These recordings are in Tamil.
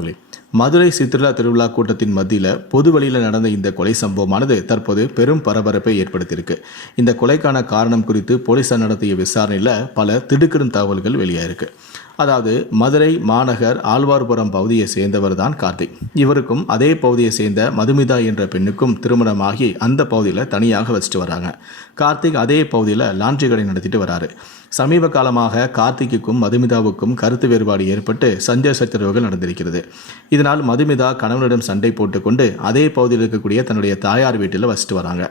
நண்பர்களே மதுரை சித்ரா திருவிழா கூட்டத்தின் மத்தியில் பொது வழியில் நடந்த இந்த கொலை சம்பவமானது தற்போது பெரும் பரபரப்பை ஏற்படுத்தியிருக்கு. இந்த கொலைக்கான காரணம் குறித்து போலீசார் நடத்திய விசாரணையில் பல திடுக்கிடும் தகவல்கள் வெளியாயிருக்கு. அதாவது மதுரை மாநகர் ஆழ்வார்புரம் பகுதியை சேர்ந்தவர் தான் கார்த்திக். இவருக்கும் அதே பகுதியை சேர்ந்த மதுமிதா என்ற பெண்ணுக்கும் திருமணமாகி அந்த பகுதியில் தனியாக வச்சுட்டு வராங்க. கார்த்திக் அதே பகுதியில் லாண்ட்ரி கடை நடத்திட்டு வராரு. சமீப காலமாக கார்த்திக்குக்கும் மதுமிதாவுக்கும் கருத்து வேறுபாடு ஏற்பட்டு சஞ்சய் சச்சரவுகள் நடந்திருக்கிறது. இதனால் மதுமிதா கணவனிடம் சண்டை போட்டுக்கொண்டு அதே பகுதியில் இருக்கக்கூடிய தன்னுடைய தாயார் வீட்டில் வசிட்டு வராங்க.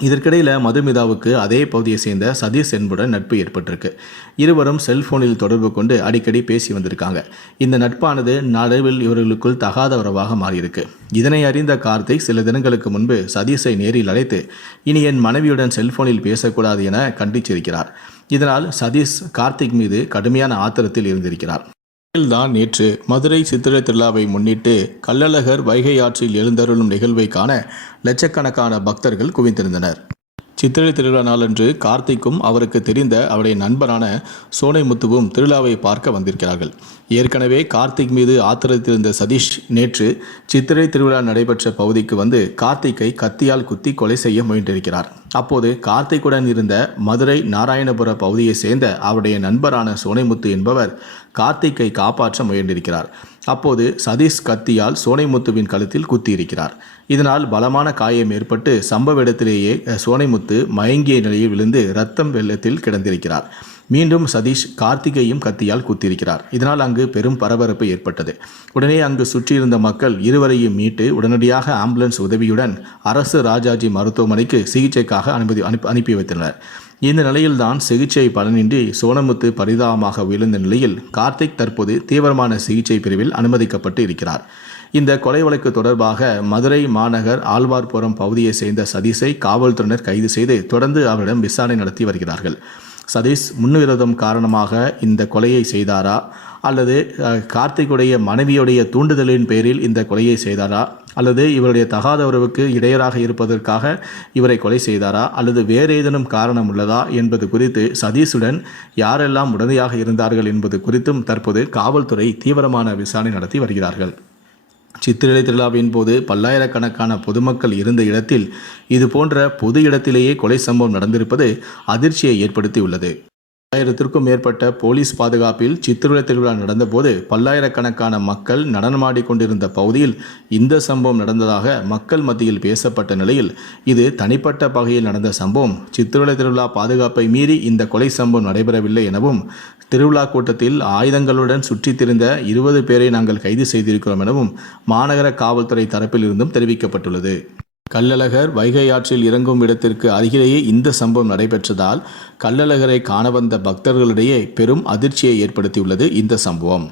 இதற்கிடையில் மதுமிதாவுக்கு அதே பகுதியை சேர்ந்த சதீஷ் என்புடன் நட்பு ஏற்பட்டிருக்கு. இருவரும் செல்போனில் தொடர்பு கொண்டு அடிக்கடி பேசி வந்திருக்காங்க. இந்த நட்பானது நடுவில் இவர்களுக்குள் தகாத உறவாக மாறியிருக்கு. இதனை அறிந்த கார்த்திக் சில தினங்களுக்கு முன்பு சதீஷை நேரில் அழைத்து இனி என் மனைவியுடன் செல்போனில் பேசக்கூடாது என கண்டிச்சிருக்கிறார். இதனால் சதீஷ் கார்த்திக் மீது கடுமையான ஆத்திரத்தில் இருந்திருக்கிறார். தான் நேற்று மதுரை சித்திரை திருவிழாவை முன்னிட்டு கள்ளழகர் வைகை ஆற்றில் எழுந்தருளும் நிகழ்வை காண லட்சக்கணக்கான பக்தர்கள் குவிந்திருந்தனர். சித்திரை திருவிழா நாளன்று கார்த்திக்கும் அவருக்கு தெரிந்த அவருடைய நண்பரான சோனைமுத்துவும் திருவிழாவை பார்க்க வந்திருக்கிறார்கள். ஏற்கனவே கார்த்திக் மீது ஆத்திரத்திருந்த சதீஷ் நேற்று சித்திரை திருவிழா நடைபெற்ற பகுதிக்கு வந்து கார்த்திக்கை கத்தியால் குத்தி கொலை செய்ய முயன்றிருக்கிறார். அப்போது கார்த்திக்குடன் இருந்த மதுரை நாராயணபுர பகுதியை சேர்ந்த அவருடைய நண்பரான சோனைமுத்து என்பவர் கார்த்திக்கை காப்பாற்ற முயன்றிருக்கிறார். அப்போது சதீஷ் கத்தியால் சோனைமுத்துவின் கழுத்தில் குத்தியிருக்கிறார். இதனால் பலமான காயம் ஏற்பட்டு சம்பவ இடத்திலேயே சோனைமுத்து மயங்கிய நிலையில் விழுந்து ரத்தம் வெள்ளத்தில் கிடந்திருக்கிறார். மீண்டும் சதீஷ் கார்த்திகையும் கத்தியால் குத்தியிருக்கிறார். இதனால் அங்கு பெரும் பரபரப்பு ஏற்பட்டது. உடனே அங்கு சுற்றியிருந்த மக்கள் இருவரையும் மீட்டு உடனடியாக ஆம்புலன்ஸ் உதவியுடன் அரசு ராஜாஜி மருத்துவமனைக்கு சிகிச்சைக்காக அனுமதி அனுப்பி அனுப்பி வைத்தனர். இந்த நிலையில்தான் சிகிச்சை பலனின்றி சோனமுத்து பரிதாபமாக உயர்ந்த நிலையில் கார்த்திக் தற்போது தீவிரமான சிகிச்சை பிரிவில் அனுமதிக்கப்பட்டு இருக்கிறார். இந்த கொலை வழக்கு தொடர்பாக மதுரை மாநகர் ஆழ்வார்புரம் பகுதியை சேர்ந்த சதீஷை காவல்துறையினர் கைது செய்து தொடர்ந்து அவரிடம் விசாரணை நடத்தி வருகிறார்கள். சதீஷ் முன்விரோதம் காரணமாக இந்த கொலையை செய்தாரா? அல்லது கார்த்திக்குடைய மனைவியுடைய தூண்டுதலின் பேரில் இந்த கொலையை செய்தாரா? அல்லது இவருடைய தகாத உறவுக்கு இடையராக இருப்பதற்காக இவரை கொலை செய்தாரா? அல்லது வேறு ஏதேனும் காரணம் உள்ளதா? என்பது குறித்து சதீஷுடன் யாரெல்லாம் உடனடியாக இருந்தார்கள் என்பது குறித்தும் தற்போது காவல்துறை தீவிரமான விசாரணை நடத்தி வருகிறார்கள். சித்திரை திருவிழாவின் போது பல்லாயிரக்கணக்கான பொதுமக்கள் இருந்த இடத்தில் இது போன்ற பொது இடத்திலேயே கொலை சம்பவம் நடந்திருப்பது அதிர்ச்சியை ஏற்படுத்தியுள்ளது. ஆயிரத்திற்கும் மேற்பட்ட போலீஸ் பாதுகாப்பில் சித்திரை திருவிழா நடந்தபோது பல்லாயிரக்கணக்கான மக்கள் நடனமாடி கொண்டிருந்த பகுதியில் இந்த சம்பவம் நடந்ததாக மக்கள் மத்தியில் பேசப்பட்ட நிலையில் இது தனிப்பட்ட பகையில் நடந்த சம்பவம். சித்திரை திருவிழா பாதுகாப்பை மீறி இந்த கொலை சம்பவம் நடைபெறவில்லை எனவும் திருவிழா கூட்டத்தில் ஆயுதங்களுடன் சுற்றித் திரிந்த இருபது பேரை நாங்கள் கைது செய்திருக்கிறோம் எனவும் மாநகர காவல்துறை தரப்பில் இருந்தும் தெரிவிக்கப்பட்டுள்ளது. கள்ளழகர் வைகை ஆற்றில் இறங்கும் இடத்திற்கு அருகிலேயே இந்த சம்பவம் நடைபெற்றதால் கள்ளழகரை காண வந்த பக்தர்களிடையே பெரும் அதிர்ச்சியை ஏற்படுத்தியுள்ளது இந்த சம்பவம்.